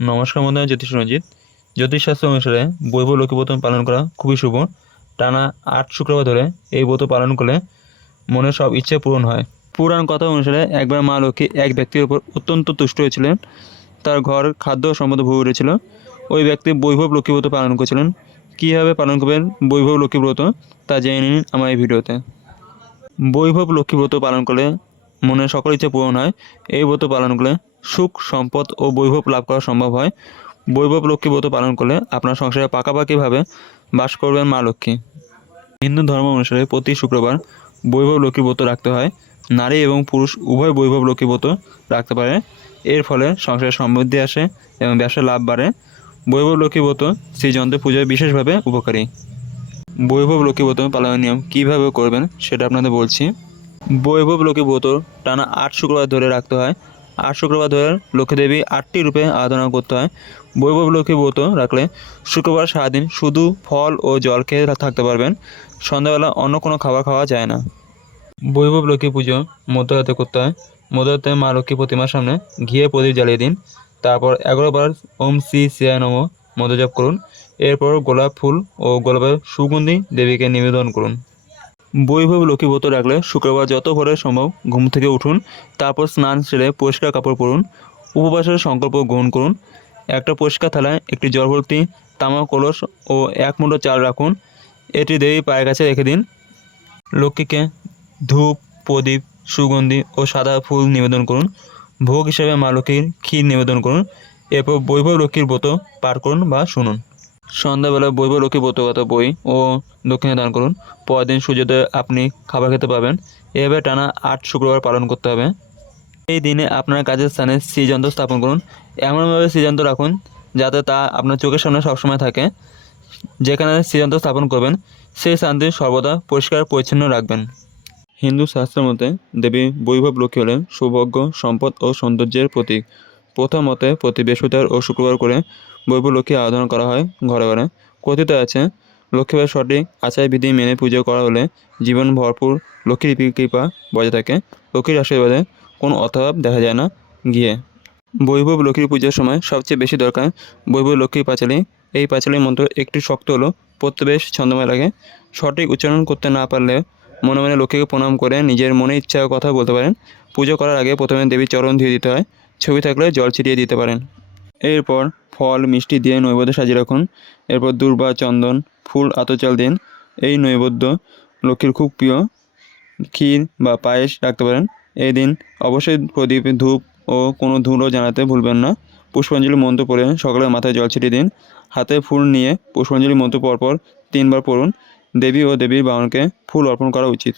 নমস্কার বন্ধুরা, জ্যোতিষ রঞ্জিত। জ্যোতিষশাস্ত্র অনুসারে বৈবাহিক লক্ষ্মী ব্রত পালন করা খুবই শুভ। টানা ৮ শুক্রবার ধরে এই ব্রত পালন করলে মনের সব ইচ্ছে পূরণ হয়। পুরাণ কথা অনুসারে একবার মা লক্ষ্মী এক ব্যক্তির উপর অত্যন্ত তুষ্ট হয়েছিলেন। তার ঘর খাদ্য সম্পদ ভরে উঠেছিল। ওই ব্যক্তি বৈভব লক্ষ্মী ব্রত পালন করেছিলেন। কীভাবে পালন করবেন বৈভব লক্ষ্মী ব্রত তা জেনে নিন আমার এই ভিডিওতে। বৈভব লক্ষ্মী ব্রত পালন করলে মনের সকল ইচ্ছে পূরণ হয়। এই ব্রত পালন করলে সুখ সম্পদ ও বৈভব লাভ করা সম্ভব হয়। বৈভব লক্ষ্মী ব্রত পালন করলে আপনার সংসারে পাকাপাকিভাবে বাস করবেন মা লক্ষ্মী। হিন্দু ধর্ম অনুসারে প্রতি শুক্রবার বৈভব লক্ষ্মী ব্রত রাখতে হয়। নারী এবং পুরুষ উভয় বৈভব লক্ষ্মী ব্রত রাখতে পারে। এর ফলে সংসারে সমৃদ্ধি আসে এবং ব্যবসায় লাভ বাড়ে। বৈভব লক্ষ্মী ব্রত শ্রীযন্ত্র পূজায় বিশেষভাবে উপকারী। বৈভব লক্ষ্মী ব্রত পালনের নিয়ম কীভাবে করবেন সেটা আপনাদের বলছি। বৈভব লক্ষ্মী ব্রত টানা ৮ শুক্রবার ধরে রাখতে হয়। ৮ শুক্রবার ধরে লক্ষ্মী দেবী ৮টি রূপে আরাধনা করতে হয়। বৈভব লক্ষ্মী ব্রত রাখলে শুক্রবার সারাদিন শুধু ফল ও জল খেয়ে থাকতে পারবেন। সন্ধ্যাবেলা অন্য কোনো খাবার খাওয়া যায় না। বৈভব লক্ষ্মী পুজো মধ্যরাতে করতে হয়। মধ্যরাতে মা লক্ষ্মী প্রতিমার সামনে ঘিয়ে প্রদীপ জ্বালিয়ে দিন। তারপর 11 বার ওম শ্রী শিবায় নমঃ মন্ত্র জপ করুন। এরপর গোলাপ ফুল ও গোলাপের সুগন্ধি দেবীকে নিবেদন করুন। বৈভব লক্ষ্মী ব্রত রাখলে শুক্রবার যত ভোরে সম্ভব ঘুম থেকে উঠুন। তারপর স্নান সেরে পরিষ্কার কাপড় পরুন। উপবাসের সংকল্প গ্রহণ করুন। একটা পরিষ্কার থালায় একটি জল ভর্তি তামাক কলস ও 1 মুঠো চাল রাখুন। এটি দেবী পায়ের কাছে রেখে দিন। লক্ষ্মীকে ধূপ, প্রদীপ, সুগন্ধি ও সাদা ফুল নিবেদন করুন। ভোগ হিসেবে মা লক্ষ্মীর ক্ষীর নিবেদন করুন। এরপর বৈভব লক্ষ্মীর ব্রত পাঠ করুন বা শুনুন। সন্ধ্যাবেলা বৈভব লক্ষ্মী ব্রতকথা বই ও দক্ষিণা দান করুন। পরের দিন সূর্যোদয়ে আপনি খাবার খেতে পাবেন। এভাবে টানা ৮ শুক্রবার পালন করতে হবে। এই দিনে আপনার কাজের স্থানে শ্রীযন্ত্র স্থাপন করুন। এমনভাবে শ্রীযন্ত্র রাখুন যাতে তা আপনার চোখের সামনে সবসময় থাকে। যেখানে শ্রীযন্ত্র স্থাপন করবেন সেই স্থানটি সর্বদা পরিষ্কার পরিচ্ছন্ন রাখবেন। হিন্দু শাস্ত্রের মতে দেবী বৈভব লক্ষ্মী হলেন সৌভাগ্য, সম্পদ ও সৌন্দর্যের প্রতীক। প্রথম মতে প্রতি বৃহস্পতিবার ও শুক্রবার করে বৈভব লক্ষ্মী আরাধনা করা হয় ঘরে ঘরে। কথিত আছে, লক্ষ্মীবার সঠিক আচার বিধি মেনে পুজো করা হলে জীবন ভরপুর লক্ষ্মীর কৃপা বজায় থাকে। লক্ষ্মীর আশীর্বাদে কোনো অভাব দেখা যায় না গিয়ে। বৈভব লক্ষ্মীর পূজার সময় সবচেয়ে বেশি দরকার বৈভব লক্ষ্মীর পাঁচালী। এই পাঁচালীর মন্ত্র একটি শক্ত হলো, পড়তে বেশ ছন্দময় লাগে। সঠিক উচ্চারণ করতে না পারলে মনে মনে লক্ষ্মীকে প্রণাম করে নিজের মনে ইচ্ছার কথা বলতে পারেন। পুজো করার আগে প্রথমে দেবীর চরণ ধুয়ে দিতে হয়। ছবি থাকলে জল ছিটিয়ে দিতে পারেন। এরপর ফল মিষ্টি দিয়ে নৈবেদ্য সাজিয়ে রাখুন। এরপর দূর্বা, চন্দন, ফুল, আতর দিন। এই নৈবেদ্য লক্ষ্মীর খুব প্রিয়। ক্ষীর বা পায়েস রাখতে পারেন। এই দিন অবশ্যই প্রদীপ, ধূপ ও কোনো ধুলো জানাতে ভুলবেন না। পুষ্পাঞ্জলি মন্ত্র পড়ে সকালের মাথায় জল ছিটিয়ে দিন। হাতে ফুল নিয়ে পুষ্পাঞ্জলি মন্ত্র পরপর 3 বার পড়ুন। দেবী ও দেবীর বাহনকে ফুল অর্পণ করা উচিত।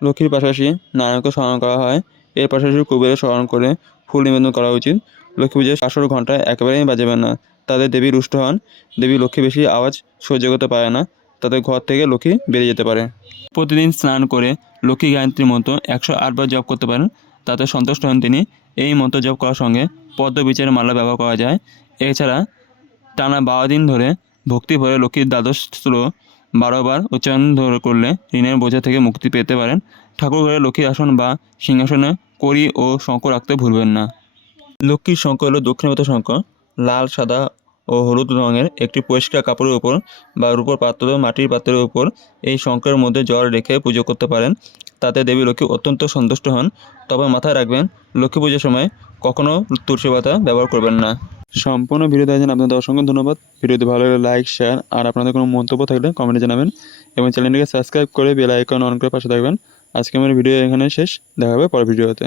লক্ষ্মীর পাশাপাশি নারায়ণকে স্মরণ করা হয়। এর পাশাপাশি কুবেরের স্মরণ করে ফুল নিবেদন করা উচিত। লক্ষ্মী পুজোর আসর ঘণ্টা একেবারেই বাজাবেন না, তাদের দেবী রুষ্ট হন। দেবী লক্ষ্মী বেশি আওয়াজ সহ্য করতে পারে না, তাদের ঘর থেকে লক্ষ্মী বেরিয়ে যেতে পারে। প্রতিদিন স্নান করে লক্ষ্মী গায়ত্রীর মন্ত্র 108 বার জপ করতে পারেন, তাতে সন্তুষ্ট হন তিনি। এই মন্ত্র জপ করার সঙ্গে পদ্ম বিচারের মালা ব্যবহার করা যায়। এছাড়া টানা 12 দিন ধরে ভক্তি ভরে লক্ষ্মীর দ্বাদশ শ্লোক 12 বার উচ্চারণ ধরে করলে ঋণের বোঝা থেকে মুক্তি পেতে পারেন। ঠাকুর ঘরে লক্ষ্মীর আসন বা সিংহাসনে কড়ি ও শঙ্খ রাখতে ভুলবেন না। লক্ষ্মীর শঙ্খ হলো দক্ষিণাবর্ত শঙ্খ। লাল, সাদা ও হলুদ রঙের একটি পরিষ্কার কাপড়ের উপর বা রূপোর পাত্র, মাটির পাত্রের উপর এই শঙ্খের মধ্যে জল রেখে পুজো করতে পারেন। তাতে দেবী লক্ষ্মী অত্যন্ত সন্তুষ্ট হন। তবে মাথায় রাখবেন, লক্ষ্মী পুজোর সময় কখনও তুলসী পাতা ব্যবহার করবেন না। সম্পূর্ণ ভিডিও দেখার জন্য আপনাদের অসংখ্য ধন্যবাদ। ভিডিওটি ভালো লাগলে লাইক, শেয়ার আর আপনাদের কোনো মন্তব্য থাকলে কমেন্টে জানাবেন এবং চ্যানেলটিকে সাবস্ক্রাইব করে বেল আইকন অন করে পাশে থাকবেন। আজকে আমার ভিডিও এখানে শেষ। দেখা হবে পরের ভিডিওতে।